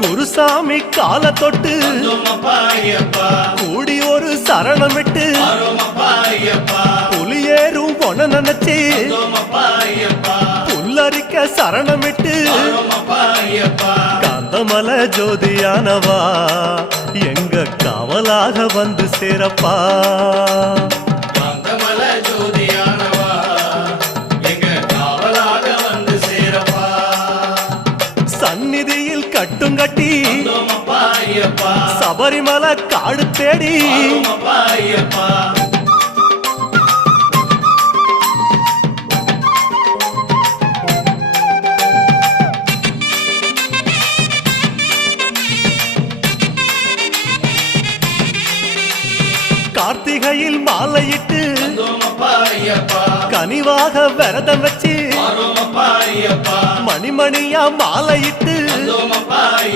குருசாமி கால தொட்டு கூடி ஒரு சரணமிட்டு புலியேறும் பொன நினைச்சு புல்லரிக்க சரணமிட்டு காந்தமல ஜோதியானவா எங்க காவலாக வந்து சேரப்பா. சந்நிதியில் கட்டுங்கட்டி சபரிமலை காடு தேடி கார்த்திகையில் மாலையிட்டு கனிவாக விரதம் வச்சு மணிமணியா மாலையிட்டு